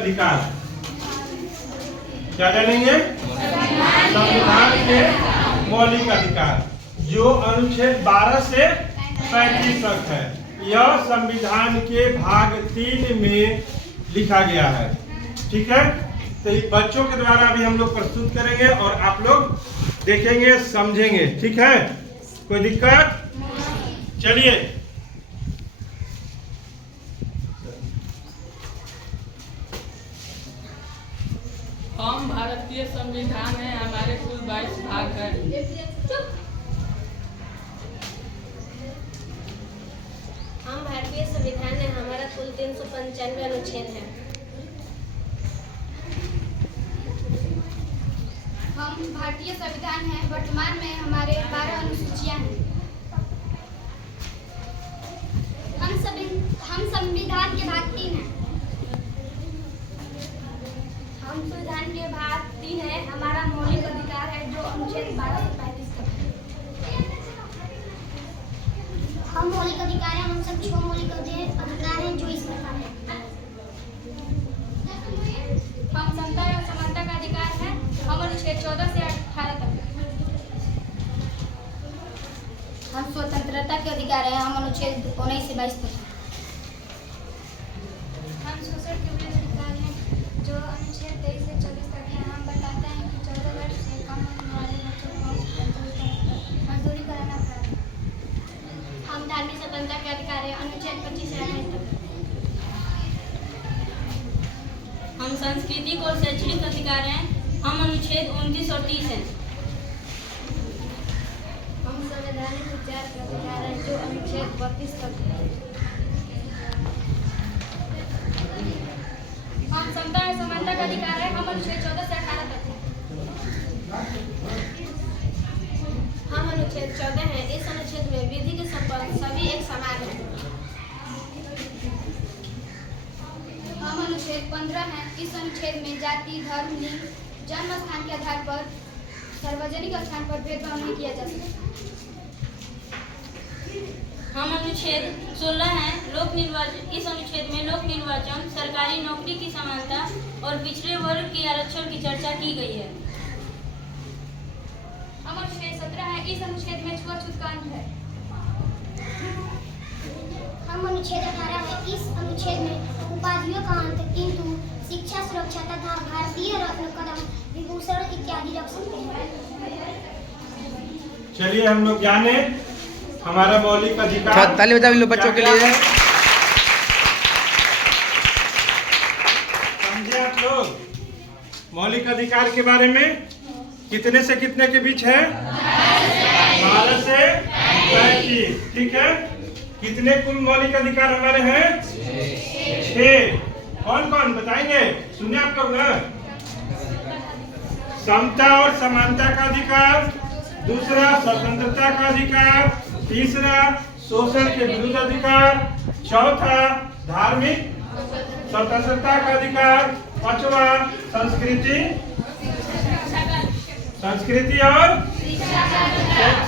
अधिकार। क्या जानेंगे? संविधान के मौलिक अधिकार, जो अनुच्छेद 12 से 35 तक है। यह संविधान के भाग 3 में लिखा गया है। ठीक है, तो बच्चों के द्वारा अभी हम लोग प्रस्तुत करेंगे और आप लोग देखेंगे, समझेंगे। ठीक है, कोई दिक्कत? चलिए, हम भारतीय संविधान है, हमारे कुल 22 भाग है। हम भारतीय संविधान है, हमारा कुल 395 अनुच्छेद है। हम भारतीय संविधान है, वर्तमान में हमारे 12 अनुसूचियां हैं। हम संविधान के भाग 3 हैं। हम संविधान के भाग 3 है, हमारा मौलिक अधिकार है जो अनुच्छेद 12 से 35 तक है। हम मौलिक अधिकार हैं, हम सब 6 मौलिक अधिकार हैं जो इस प्रकार है। हम समता और समानता का अधिकार है, हम अनुच्छेद 14 से 18 तक है। हम स्वतंत्रता के अधिकार है, हम अनुच्छेद 19 से 22 तक है। हम शोषण के विरुद्ध अधिकार हैं जो अनुच्छेद 23 से 24 तक है। हम बताते हैं कि 14 वर्ष से कम उम्र वाले बच्चों को मजदूरी कराना पड़ा। हम धार्मिक स्वतंत्रता के अधिकार है, अनुच्छेद 25 से 28 तक है। हम सांस्कृतिक और शैक्षणिक अधिकार हैं, हम अनुच्छेद 29 और 30 हैं। हम संवैधानिक उपचार के अधिकार है जो अनुच्छेद 32 तक है। हम समता और समानता का अधिकार है, हम अनुच्छेद 14 से 18 तक है। हम अनुच्छेद 14 है। इस अनुच्छेद में विधि के संपन्न सभी एक समान है। हम अनुच्छेद 15 है। इस अनुच्छेद में जाति, धर्म, लिंग, जन्म स्थान के आधार पर सार्वजनिक स्थान पर भेदभाव नहीं किया जा सकता। हम अनुच्छेद 16 है, लोक निर्वाचन। इस अनुच्छेद में लोक निर्वाचन, सरकारी नौकरी की समानता और पिछड़े वर्ग के आरक्षण की चर्चा की गई है। हम अनुच्छेद 17 है। इस अनुच्छेद में छुआछूत का अंत है। हम अनुच्छेद 18 है। इस अनुच्छेद में उपाधियों का अंत, किंतु शिक्षा, सुरक्षा तथा भारतीय रत्न, कदम, विभूषण इत्यादि रख सकते हैं। चलिए हम लोग जाने हमारा मौलिक अधिकार। ताली बजाओ इन लोग बच्चों के लिए। समझे आप लोग मौलिक अधिकार के बारे में? कितने से कितने के बीच है? 12 से 35। ठीक है, कितने कुल मौलिक अधिकार हमारे हैं? 6। कौन कौन बताएंगे? सुनिए आप लोग ना। समता और समानता का अधिकार, दूसरा स्वतंत्रता का अधिकार, तीसरा शोषण के विरुद्ध अधिकार, चौथा धार्मिक स्वतंत्रता का अधिकार, पांचवा संस्कृति और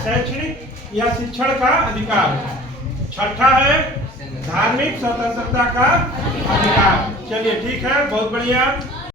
शैक्षणिक या शिक्षण का अधिकार, छठा है धार्मिक स्वतंत्रता का अधिकार। चलिए ठीक है, बहुत बढ़िया।